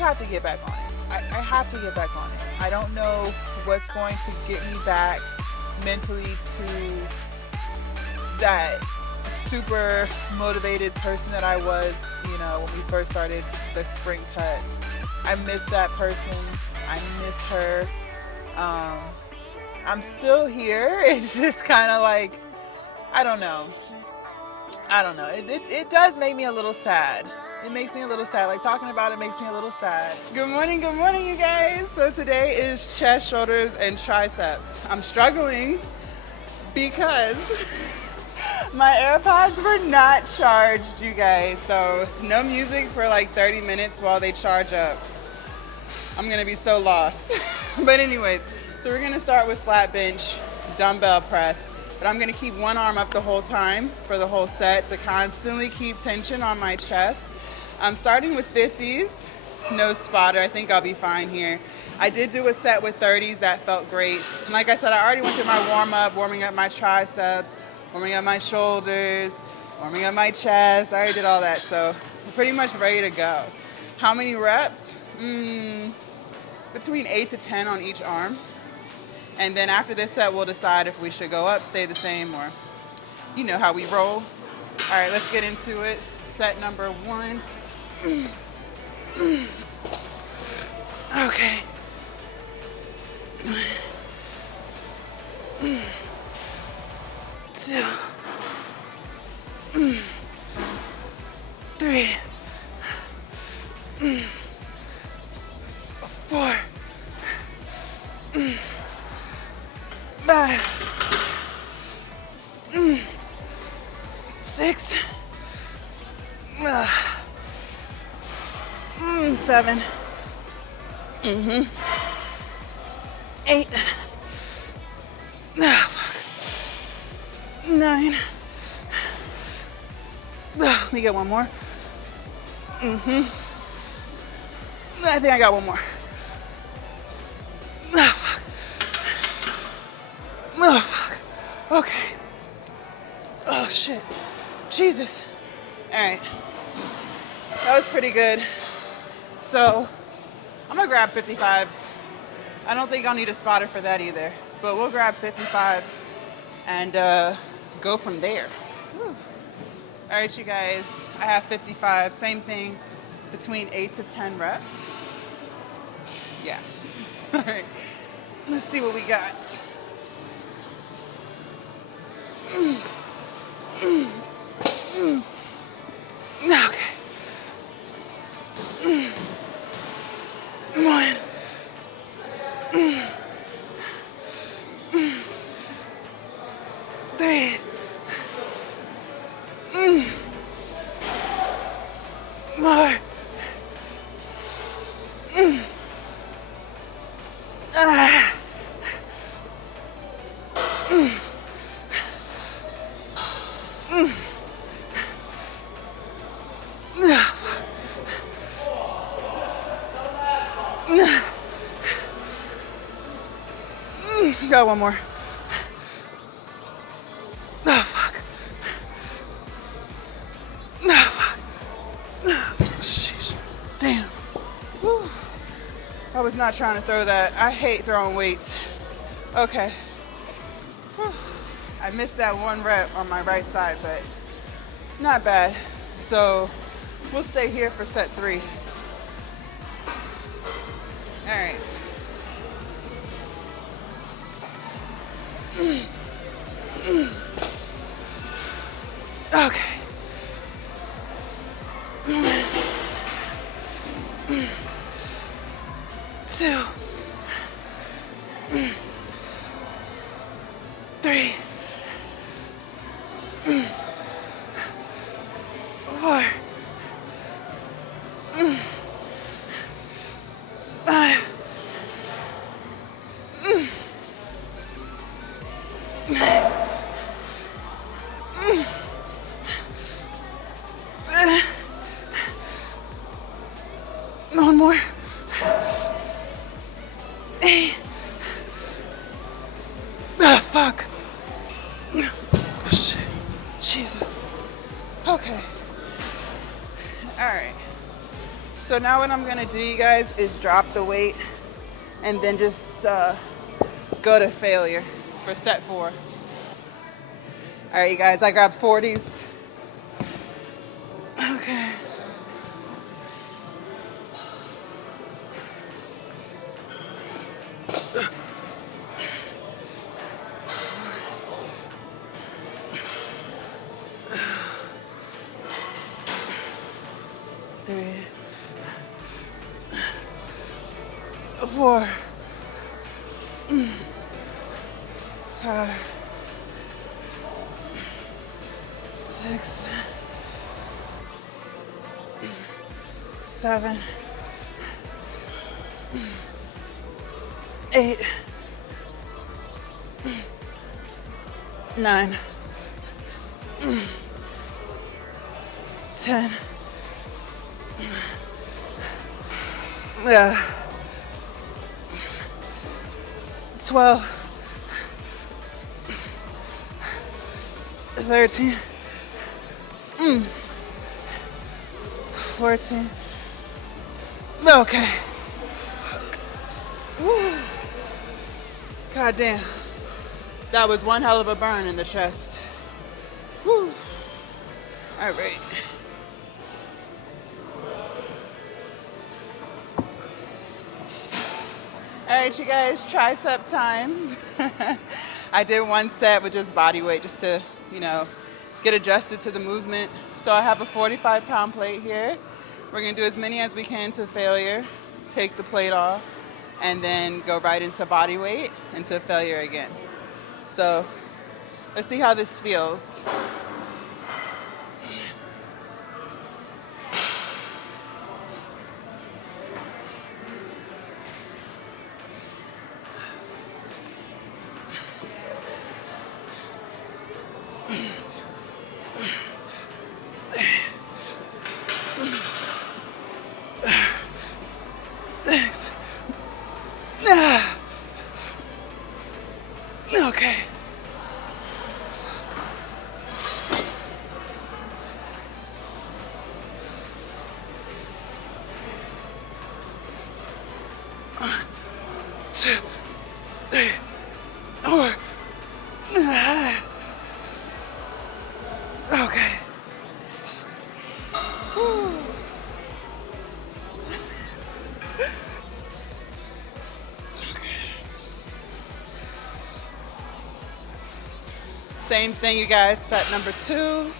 just have to get back on it. I have to get back on it. I don't know what's going to get me back mentally to that super motivated person that I was, you know, when we first started the spring cut. I miss that person. I miss her. I'm still here. It's just kind of like, I don't know. It does make me a little sad. It makes me a little sad. Like, talking about it makes me a little sad. Good morning, you guys. So today is chest, shoulders, and triceps. I'm struggling because my AirPods were not charged, you guys. So no music for like 30 minutes while they charge up. I'm gonna be so lost. But anyways, so we're gonna start with flat bench, dumbbell press. But I'm gonna keep one arm up the whole time for the whole set to constantly keep tension on my chest. I'm starting with 50s, no spotter. I think I'll be fine here. I did do a set with 30s, that felt great. And like I said, I already went through my warm up, warming up my triceps, warming up my shoulders, warming up my chest. I already did all that, so I'm pretty much ready to go. How many reps? Between 8 to 10 on each arm. And then after this set, we'll decide if we should go up, stay the same, or you know how we roll. All right, let's get into it. Set number 1. Okay. 2. 3. 4. 5. 6. 7. 8. 9. Let me get one more. I think I got one more. Oh, fuck. Okay. Oh, shit. Jesus. All right. That was pretty good. So, I'm going to grab 55s. I don't think I'll need a spotter for that either. But we'll grab 55s and go from there. Whew. All right, you guys. I have 55. Same thing. Between 8 to 10 reps. Yeah. All right. Let's see what we got. Okay. 1. 3. 4. 5. Got one more. Oh, fuck. Oh, fuck. Sheesh. Damn. Whew. I was not trying to throw that. I hate throwing weights. Okay. Whew. I missed that one rep on my right side, but not bad. So we'll stay here for set 3. All right. Okay. 2. 3. 4. 5. Nice. One more. 8. Ah, fuck. Oh, shit. Jesus. Okay. All right. So now what I'm gonna do, you guys, is drop the weight and then just go to failure for set 4. All right, you guys, I grabbed 40s. Okay. Three, 4, 5, 6, 7, 8, 9, 10. Yeah. 12, 13, 14. Okay. Woo. God damn. That was one hell of a burn in the chest. Woo. All right. All right, you guys, tricep time. I did one set with just body weight just to, get adjusted to the movement. So I have a 45-pound plate here. We're gonna do as many as we can to failure, take the plate off, and then go right into body weight, into failure again. So let's see how this feels. Okay. Two, 3, 4. Okay. Whew. Same thing, you guys, set number 2.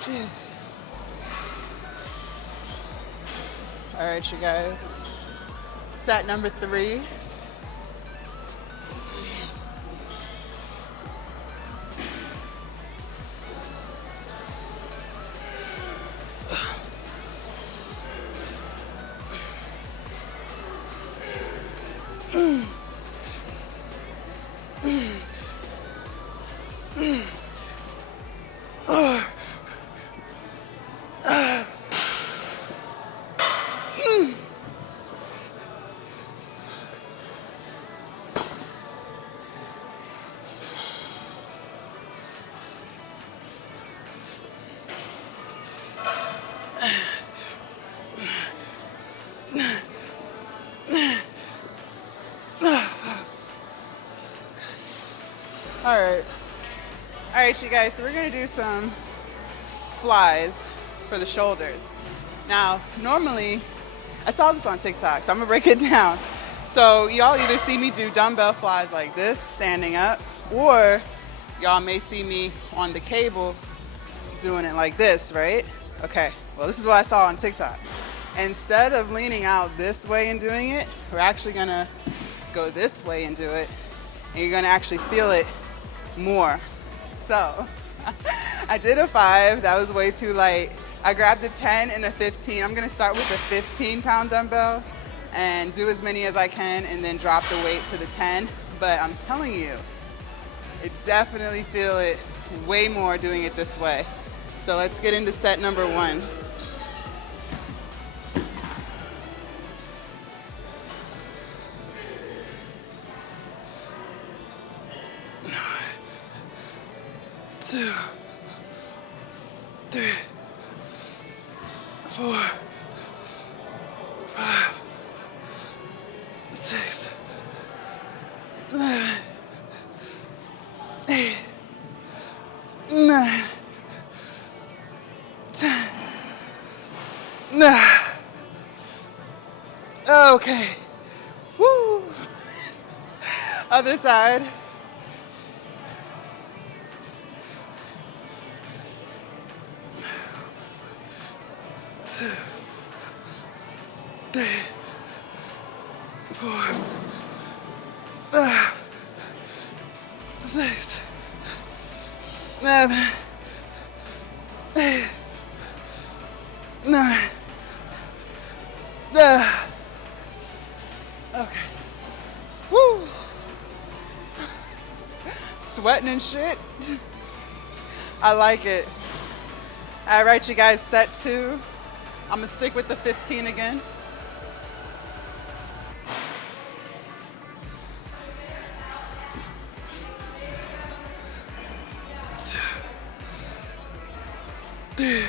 Jeez. All right, you guys. Set number 3. All right, you guys, so we're gonna do some flies for the shoulders. Now, normally, I saw this on TikTok, so I'm gonna break it down. So y'all either see me do dumbbell flies like this, standing up, or y'all may see me on the cable doing it like this, right? Okay, well, this is what I saw on TikTok. Instead of leaning out this way and doing it, we're actually gonna go this way and do it. And you're gonna actually feel it more. So I did a 5, that was way too light. I grabbed the 10 and the 15. I'm gonna start with the 15-pound dumbbell and do as many as I can and then drop the weight to the 10. But I'm telling you, I definitely feel it way more doing it this way. So let's get into set number 1. Two, 3, 4, 5, 6, 11, 8, 9, 10. Okay. Woo. Other side. 2, 3, 4, 5, 6, 7, 8, 9. Okay. Woo. Sweating and shit. I like it. All right, you guys, set 2. I'm gonna stick with the 15 again. Two, 3,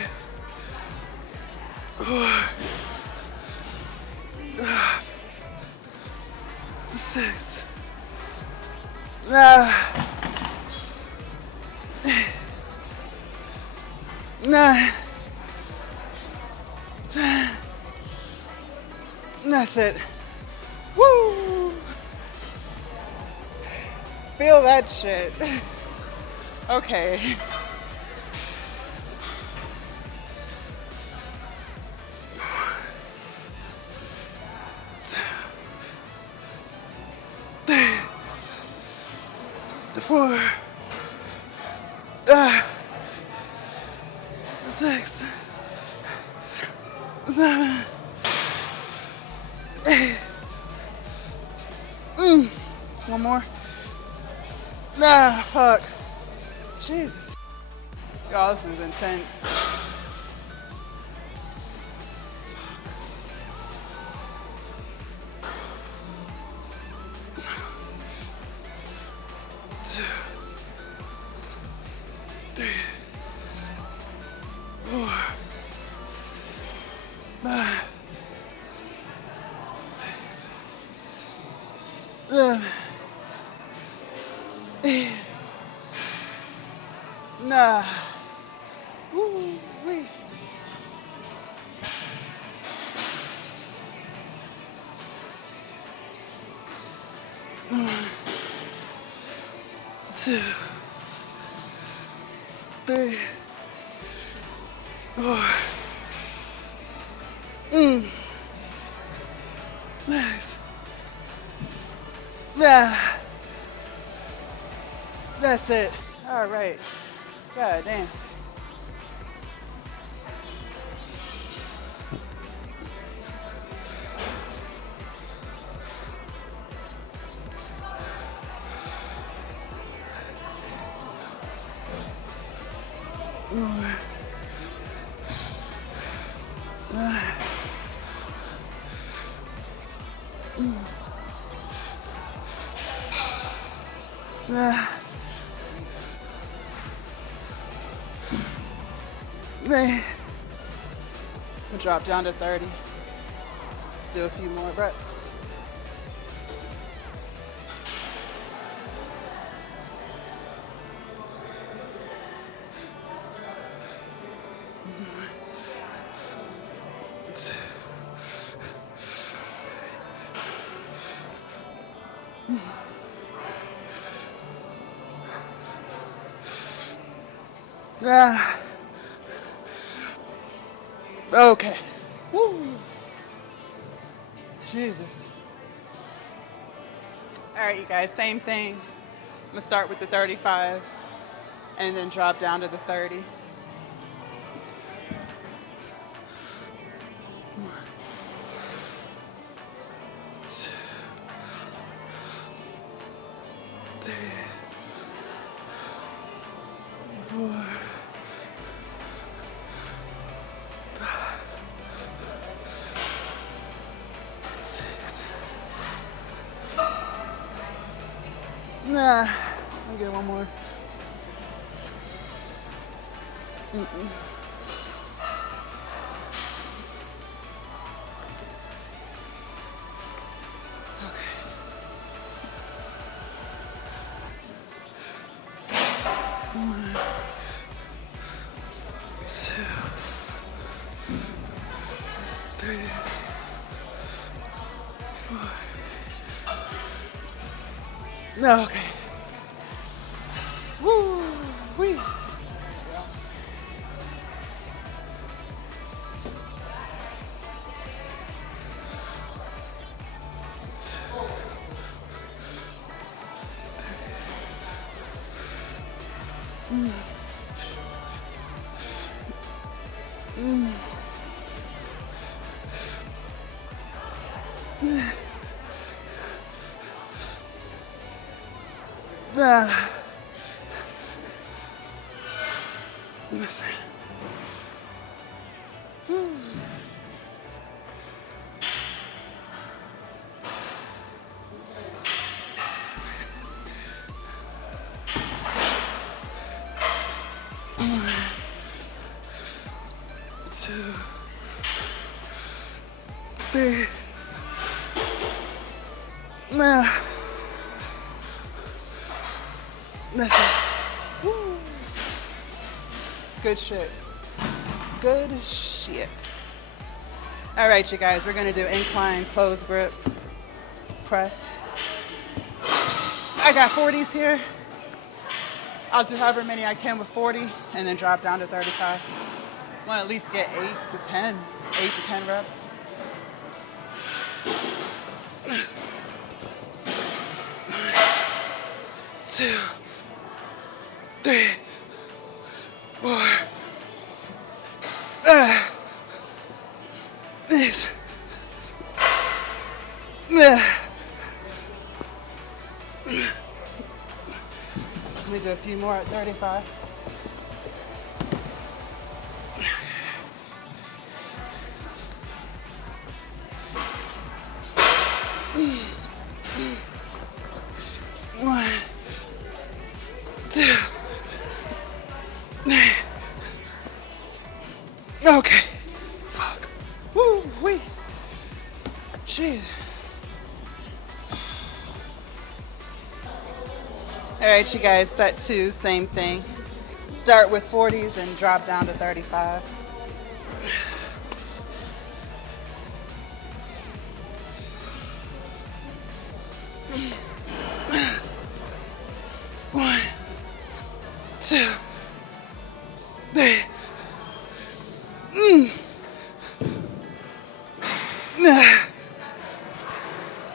4, 6, 9, 10. That's it. Woo! Feel that shit. Okay. 3, 4, 6, 7, 8. One more. Fuck. Jesus. Y'all, this is intense. Two, 3, 4, 5, 6, 7, 8, 9. Woo-wee. 2, 3, 4. Nice. That's it. All right. God damn. We'll drop down to 30. Do a few more reps. Okay. Woo. Jesus. All right, you guys, same thing. I'm gonna start with the 35 and then drop down to the 30. Nah, I'll get one more. Okay. One, two, three, four. No, okay. Woo! Wee! Listen. One, two, three. Nah. That's it. Woo. Good shit. Good shit. All right, you guys, we're gonna do incline close grip press. I got 40s here. I'll do however many I can with 40 and then drop down to 35. Want to at least get 8 to 10 reps. Two, three, four. This. Let me do a few more at 35. One, two, three. Okay. Fuck. Woo wee. Jeez. All right, you guys, set 2, same thing. Start with 40s and drop down to 35. One, two, three.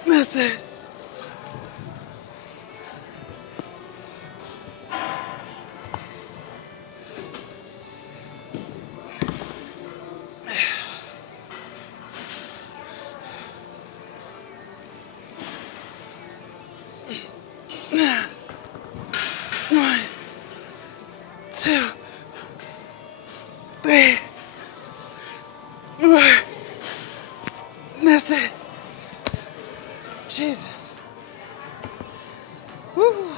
That's it. One, two, three, four. That's it. Jesus. Woo.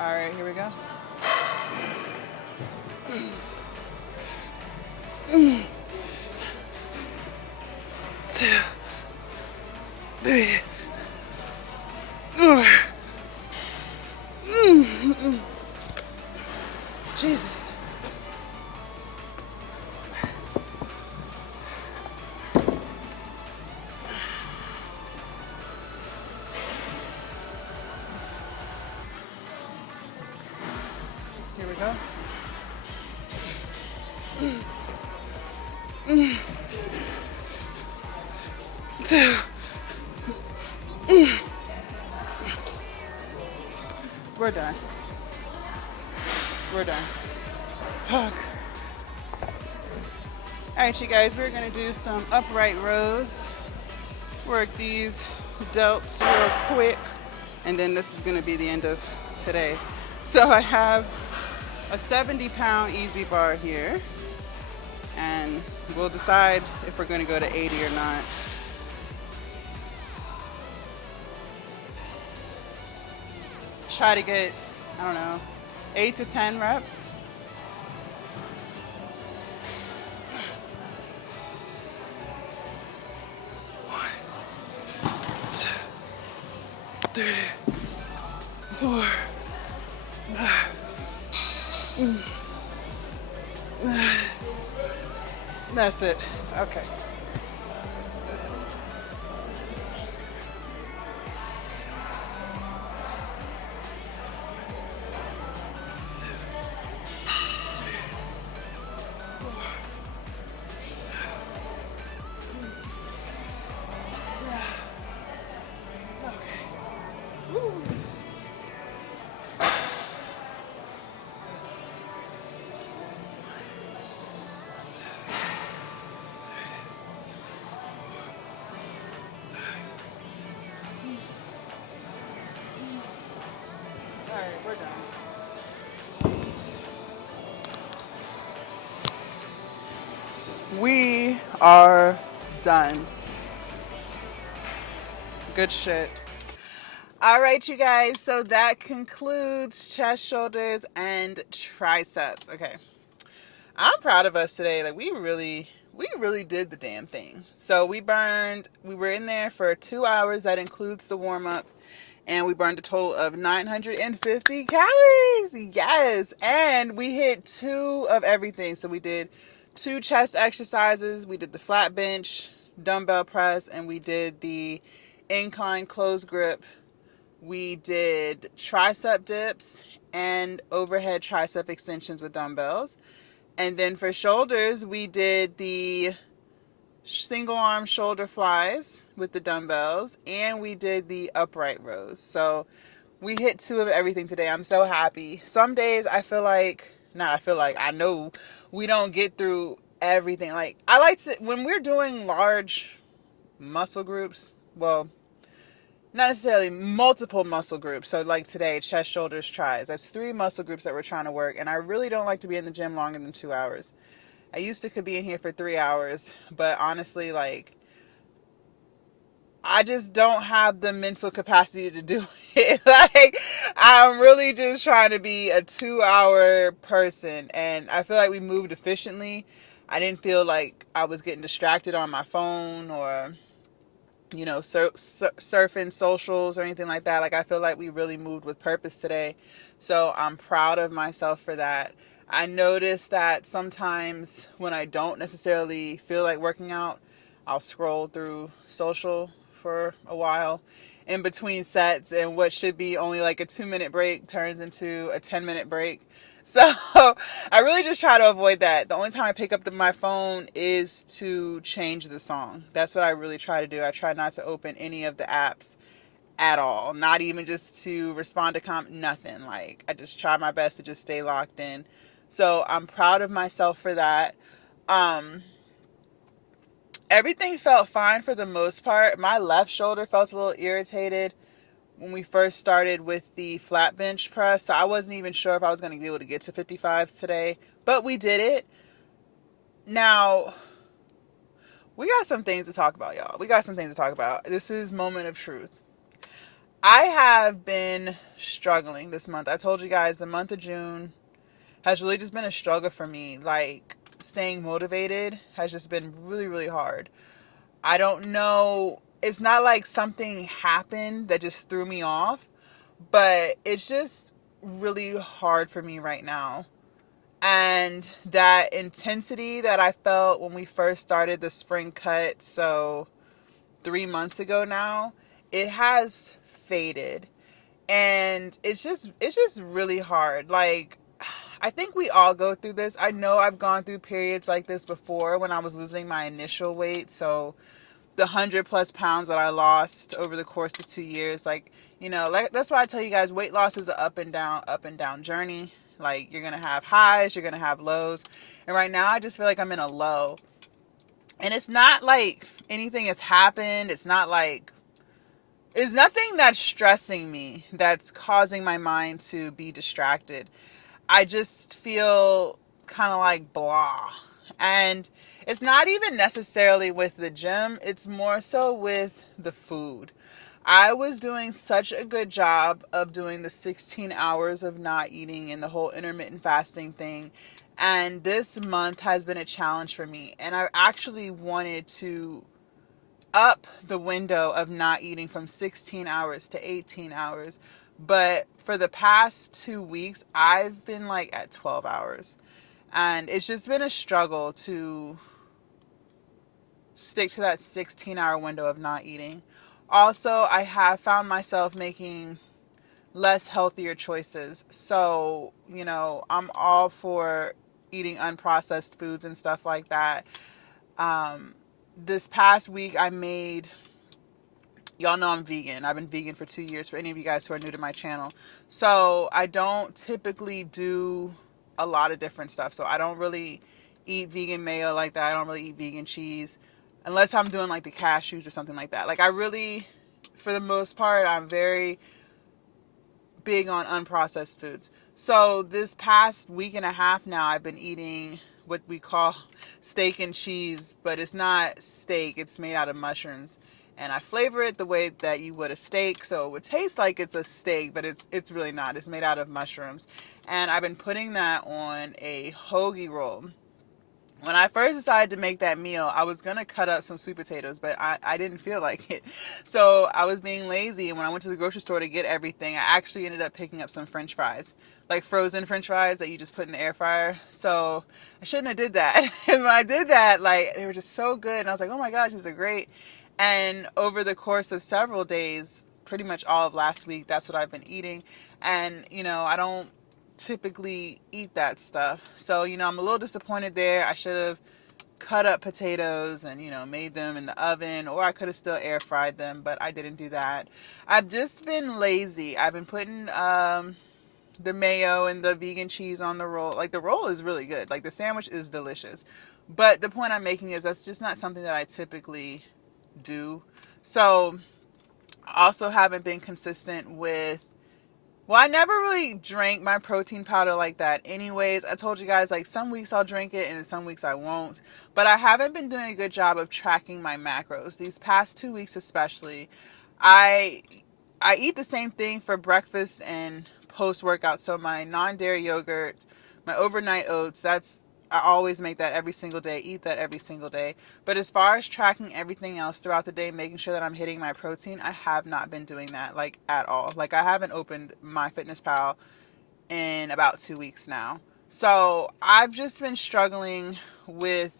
All right, here we go. Two, three, four. Jesus. Here we go. We're done. We're done. Fuck. Alright, you guys, we're gonna do some upright rows. Work these delts real quick. And then this is gonna be the end of today. So I have a 70-pound easy bar here. And we'll decide if we're gonna go to 80 or not. Try to get, I don't know, 8 to 10 reps. Three, four, that's it. Okay. We're done. We are done. Good shit. All right, you guys. So that concludes chest, shoulders, and triceps. Okay. I'm proud of us today. Like we really did the damn thing. So we were in there for 2 hours. That includes the warm up. And we burned a total of 950 calories. Yes. And we hit 2 of everything. So we did 2 chest exercises. We did the flat bench, dumbbell press, and we did the incline close grip. We did tricep dips and overhead tricep extensions with dumbbells. And then for shoulders, we did the single arm shoulder flies with the dumbbells, and we did the upright rows. So we hit 2 of everything today. I'm so happy. Some days I know we don't get through everything. Like I like to, when we're doing large muscle groups, well, not necessarily multiple muscle groups. So like today, chest, shoulders, tris. That's 3 muscle groups that we're trying to work. And I really don't like to be in the gym longer than 2 hours. I used to could be in here for 3 hours, but honestly, like, I just don't have the mental capacity to do it. Like, I'm really just trying to be a 2-hour person, and I feel like we moved efficiently. I didn't feel like I was getting distracted on my phone or, you know, surfing socials or anything like that. Like, I feel like we really moved with purpose today. So I'm proud of myself for that. I noticed that sometimes when I don't necessarily feel like working out, I'll scroll through social for a while in between sets, and what should be only like a 2-minute break turns into a 10-minute break. So I really just try to avoid that. The only time I pick up my phone is to change the song. That's what I really try to do. I try not to open any of the apps at all. Not even just to respond to nothing. Like, I just try my best to just stay locked in. So I'm proud of myself for that. Everything felt fine for the most part. My left shoulder felt a little irritated when we first started with the flat bench press. So I wasn't even sure if I was going to be able to get to 55s today. But we did it. Now, we got some things to talk about, y'all. We got some things to talk about. This is moment of truth. I have been struggling this month. I told you guys the month of June has really just been a struggle for me. Like, staying motivated has just been really, really hard. I don't know. It's not like something happened that just threw me off, but it's just really hard for me right now. And that intensity that I felt when we first started the spring cut, so 3 months ago now, it has faded. And it's just really hard. Like, I think we all go through this. I know I've gone through periods like this before when I was losing my initial weight. So the 100+ pounds that I lost over the course of 2 years. Like, like that's why I tell you guys, weight loss is an up and down journey. Like, you're gonna have highs, you're gonna have lows, and right now I just feel like I'm in a low. And it's not like anything has happened. It's nothing that's stressing me, that's causing my mind to be distracted. I just feel kind of like blah. And it's not even necessarily with the gym, it's more so with the food. I was doing such a good job of doing the 16 hours of not eating and the whole intermittent fasting thing. And this month has been a challenge for me. And I actually wanted to up the window of not eating from 16 hours to 18 hours. But for the past 2 weeks, I've been like at 12 hours. And it's just been a struggle to stick to that 16-hour window of not eating. Also, I have found myself making less healthier choices. So, I'm all for eating unprocessed foods and stuff like that. This past week, y'all know I'm vegan. I've been vegan for 2 years, for any of you guys who are new to my channel. So I don't typically do a lot of different stuff. So I don't really eat vegan mayo like that. I don't really eat vegan cheese unless I'm doing like the cashews or something like that. Like, I really, for the most part, I'm very big on unprocessed foods. So this past week and a half now, I've been eating what we call steak and cheese, but it's not steak. It's made out of mushrooms. And I flavor it the way that you would a steak, so it would taste like it's a steak, but it's really not. It's made out of mushrooms. And I've been putting that on a hoagie roll. When I first decided to make that meal, I was going to cut up some sweet potatoes, but I didn't feel like it. So I was being lazy, and when I went to the grocery store to get everything, I actually ended up picking up some French fries, like frozen French fries that you just put in the air fryer. So I shouldn't have did that. And when I did that, like, they were just so good, and I was like, oh my gosh, these are great. And over the course of several days, pretty much all of last week, that's what I've been eating. And, I don't typically eat that stuff. So, I'm a little disappointed there. I should have cut up potatoes and, made them in the oven, or I could have still air fried them, but I didn't do that. I've just been lazy. I've been putting the mayo and the vegan cheese on the roll. Like, the roll is really good. Like, the sandwich is delicious. But the point I'm making is that's just not something that I typically do. So I also haven't been consistent with, well, I never really drank my protein powder like that anyways. I told you guys, like, some weeks I'll drink it and some weeks I won't. But I haven't been doing a good job of tracking my macros. These past 2 weeks especially, I eat the same thing for breakfast and post-workout. So my non-dairy yogurt, my overnight oats, I always make that every single day, eat that every single day. But as far as tracking everything else throughout the day, making sure that I'm hitting my protein, I have not been doing that, like, at all. Like, I haven't opened MyFitnessPal in about 2 weeks now. So I've just been struggling with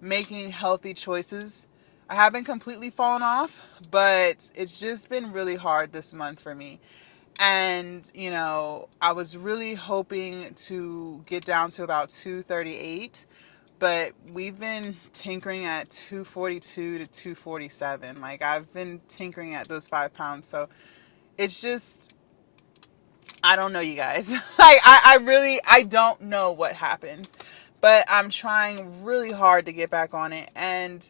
making healthy choices. I haven't completely fallen off, but it's just been really hard this month for me. And, I was really hoping to get down to about 238, but we've been tinkering at 242 to 247. Like, I've been tinkering at those 5 pounds. So it's just, I don't know, you guys. Like, I don't know what happened, but I'm trying really hard to get back on it. And,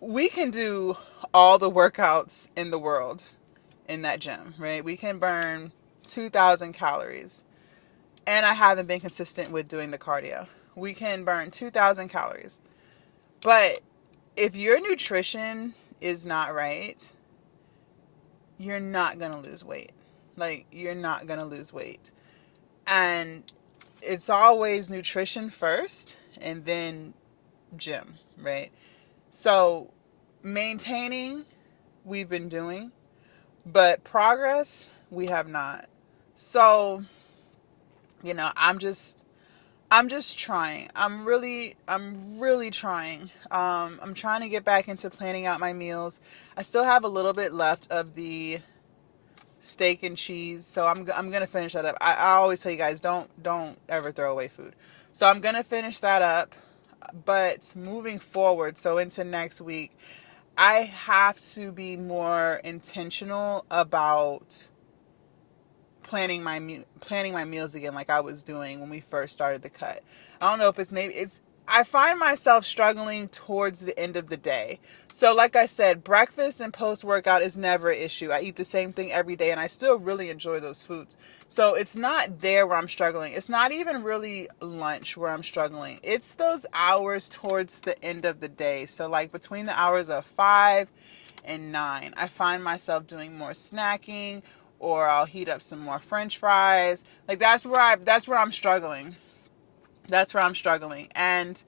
we can do all the workouts in the world in that gym, right? We can burn 2,000 calories. And I haven't been consistent with doing the cardio. We can burn 2,000 calories. But if your nutrition is not right, you're not going to lose weight. Like, you're not going to lose weight. And it's always nutrition first and then gym, right? So maintaining, we've been doing, but progress, we have not. So, I'm just trying. I'm really trying. I'm trying to get back into planning out my meals. I still have a little bit left of the steak and cheese, so I'm gonna finish that up. I always tell you guys, don't ever throw away food. So I'm gonna finish that up. But moving forward, so into next week, I have to be more intentional about planning my meals again, like I was doing when we first started the cut. I don't know if it's I find myself struggling towards the end of the day. So like I said, breakfast and post workout is never an issue. I eat the same thing every day and I still really enjoy those foods. So it's not there where I'm struggling. It's not even really lunch where I'm struggling. It's those hours towards the end of the day. So like between the hours of 5 and 9, I find myself doing more snacking, or I'll heat up some more French fries. Like that's where I'm struggling. That's where I'm struggling. And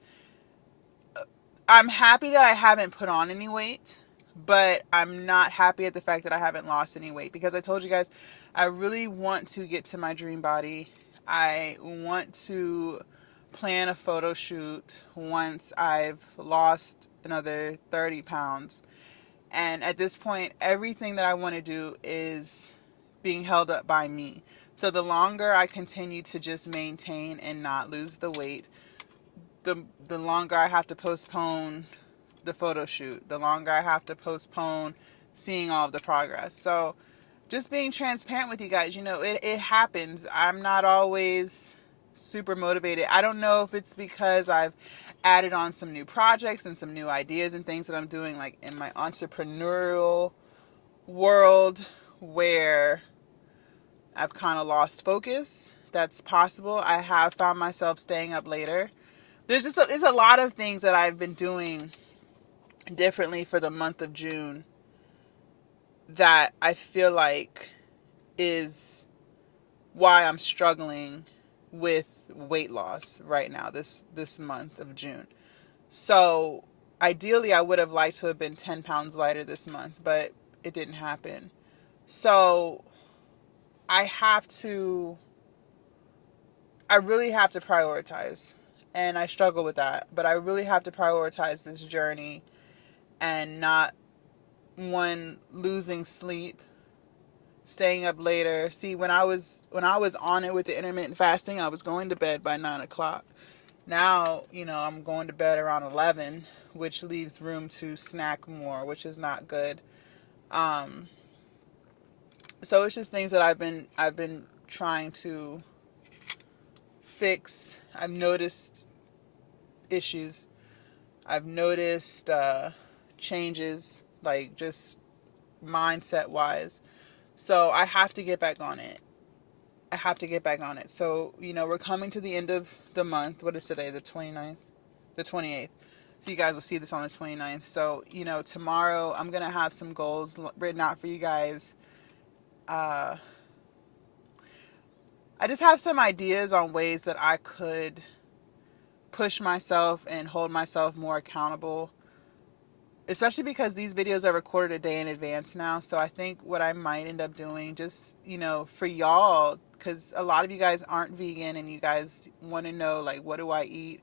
I'm happy that I haven't put on any weight, but I'm not happy at the fact that I haven't lost any weight, because I told you guys I really want to get to my dream body. I want to plan a photo shoot once I've lost another 30 pounds. And at this point, everything that I want to do is being held up by me. So the longer I continue to just maintain and not lose the weight, the longer I have to postpone the photo shoot, the longer I have to postpone seeing all of the progress. So just being transparent with you guys, it happens. I'm not always super motivated. I don't know if it's because I've added on some new projects and some new ideas and things that I'm doing like in my entrepreneurial world, where I've kind of lost focus. That's possible. I have found myself staying up later. There's a lot of things that I've been doing differently for the month of June that I feel like is why I'm struggling with weight loss right now, this month of June. So ideally I would have liked to have been 10 pounds lighter this month, but it didn't happen. So I really have to prioritize, and I struggle with that, but I really have to prioritize this journey and not, one, losing sleep, staying up later. See, when I was on it with the intermittent fasting, I was going to bed by 9 o'clock. Now, I'm going to bed around 11, which leaves room to snack more, which is not good. So it's just things that I've been trying to fix. I've noticed issues. I've noticed changes, like just mindset wise. So I have to get back on it. So, we're coming to the end of the month. What is today? The 29th? The 28th. So you guys will see this on the 29th. So, tomorrow I'm going to have some goals written out for you guys. I just have some ideas on ways that I could push myself and hold myself more accountable, especially because these videos are recorded a day in advance now. So I think what I might end up doing, just, for y'all, because a lot of you guys aren't vegan and you guys want to know, like, what do I eat?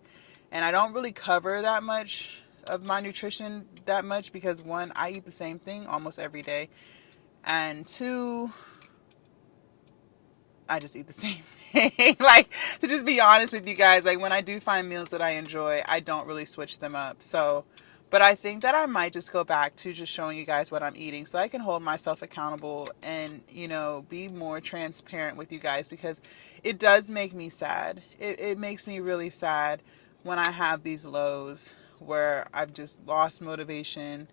And I don't really cover that much of my nutrition that much because, one, I eat the same thing almost every day. And two, I just eat the same thing. Like, to just be honest with you guys, like, when I do find meals that I enjoy, I don't really switch them up. So, but I think that I might just go back to just showing you guys what I'm eating so I can hold myself accountable and, be more transparent with you guys, because it does make me sad. It makes me really sad when I have these lows where I've just lost motivation.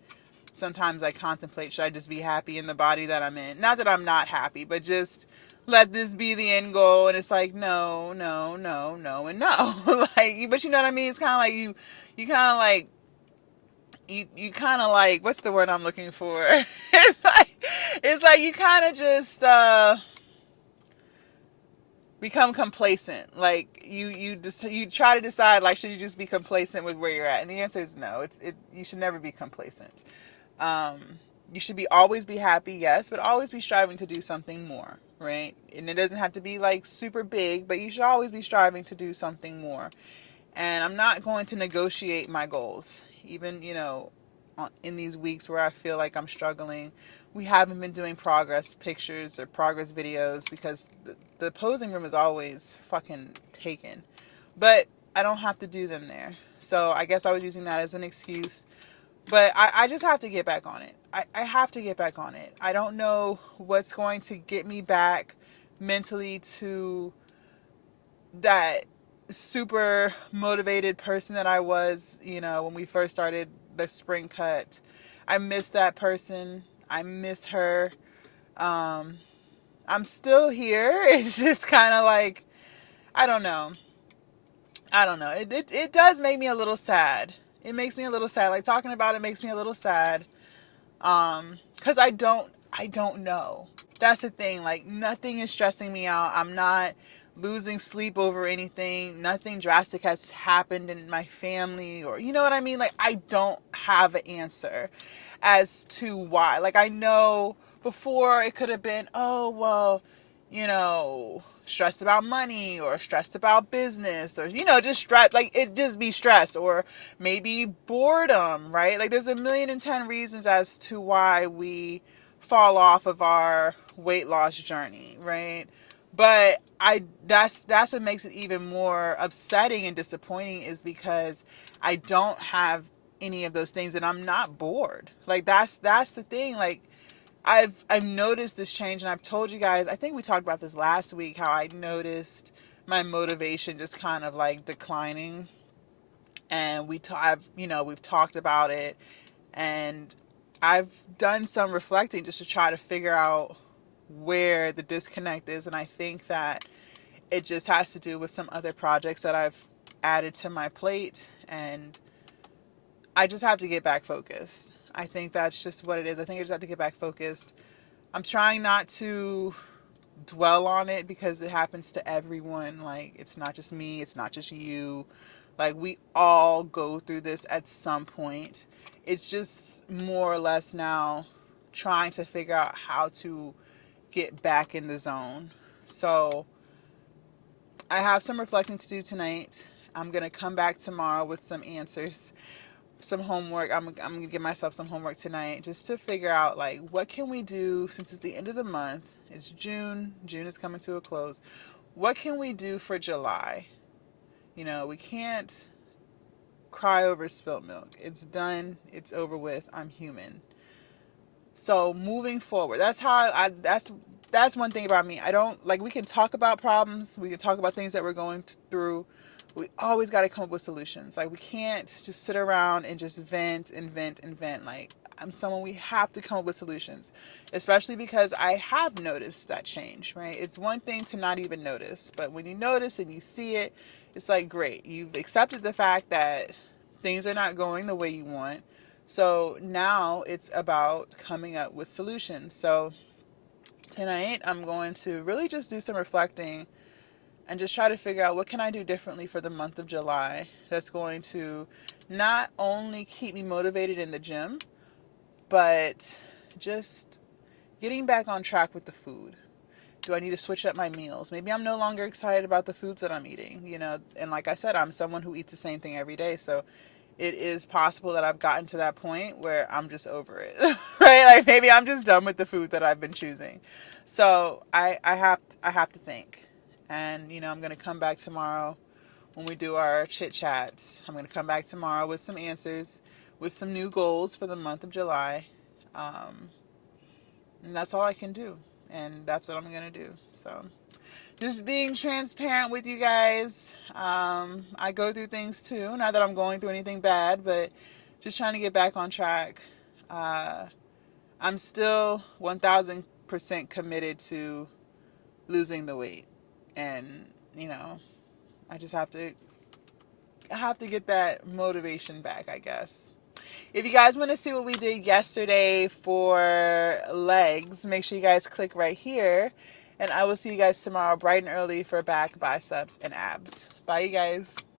Sometimes I contemplate, should I just be happy in the body that I'm in? Not that I'm not happy, but just let this be the end goal. And it's like, no, no, no, no, and no. Like, but you know what I mean? It's kind of like you kind of like, you kind of like, what's the word I'm looking for? it's like you kind of just become complacent. Like you try to decide, like, should you just be complacent with where you're at? And the answer is no. You should never be complacent. You should always be happy, yes, but always be striving to do something more, right? And it doesn't have to be like super big, but you should always be striving to do something more. And I'm not going to negotiate my goals, even, in these weeks where I feel like I'm struggling. We haven't been doing progress pictures or progress videos because the posing room is always fucking taken. But I don't have to do them there. So I guess I was using that as an excuse. But I just have to get back on it. I have to get back on it. I don't know what's going to get me back mentally to that super motivated person that I was, when we first started the spring cut. I miss that person. I miss her. Um, I'm still here. It's just kind of like, I don't know. I don't know. It does make me a little sad. It makes me a little sad. Like talking about it makes me a little sad. Cause I don't know. That's the thing. Like nothing is stressing me out. I'm not losing sleep over anything. Nothing drastic has happened in my family, or you know what I mean? Like I don't have an answer as to why. Like I know before it could have been, oh well, stressed about money or stressed about business, or just stress, like it just be stress, or maybe boredom, right? Like there's 1,000,010 reasons as to why we fall off of our weight loss journey, right? But that's what makes it even more upsetting and disappointing, is because I don't have any of those things and I'm not bored. Like that's the thing. Like I've noticed this change, and I've told you guys, I think we talked about this last week, how I noticed my motivation just kind of like declining. And we've talked about it, and I've done some reflecting just to try to figure out where the disconnect is, and I think that it just has to do with some other projects that I've added to my plate, and I just have to get back focused. I think that's just what it is. I think I just have to get back focused. I'm trying not to dwell on it because it happens to everyone. Like, it's not just me, it's not just you. Like, we all go through this at some point. It's just more or less now trying to figure out how to get back in the zone. So, I have some reflecting to do tonight. I'm going to come back tomorrow with some answers, some homework. I'm going to give myself some homework tonight just to figure out, like, what can we do since it's the end of the month? It's June. June is coming to a close. What can we do for July? We can't cry over spilt milk. It's done. It's over with. I'm human. So moving forward, that's how that's one thing about me. I don't like, we can talk about problems. We can talk about things that we're going through. We always got to come up with solutions. Like we can't just sit around and just vent and vent and vent. Like I'm someone, we have to come up with solutions, especially because I have noticed that change, right? It's one thing to not even notice, but when you notice and you see it, it's like, great. You've accepted the fact that things are not going the way you want. So now it's about coming up with solutions. So tonight I'm going to really just do some reflecting and just try to figure out what can I do differently for the month of July that's going to not only keep me motivated in the gym, but just getting back on track with the food. Do I need to switch up my meals? Maybe I'm no longer excited about the foods that I'm eating, and like I said, I'm someone who eats the same thing every day. So it is possible that I've gotten to that point where I'm just over it, right? Like maybe I'm just done with the food that I've been choosing. So I have to think, and I'm gonna come back tomorrow when we do our chit chats. I'm gonna come back tomorrow with some answers, with some new goals for the month of July, um, and that's all I can do, and that's what I'm gonna do. So just being transparent with you guys. I go through things too. Not that I'm going through anything bad, but just trying to get back on track. Uh, I'm still 1,000% committed to losing the weight, and you know, I just I have to get that motivation back, I guess. If you guys want to see what we did yesterday for legs, make sure you guys click right here. And I will see you guys tomorrow bright and early for back, biceps, and abs. Bye, you guys.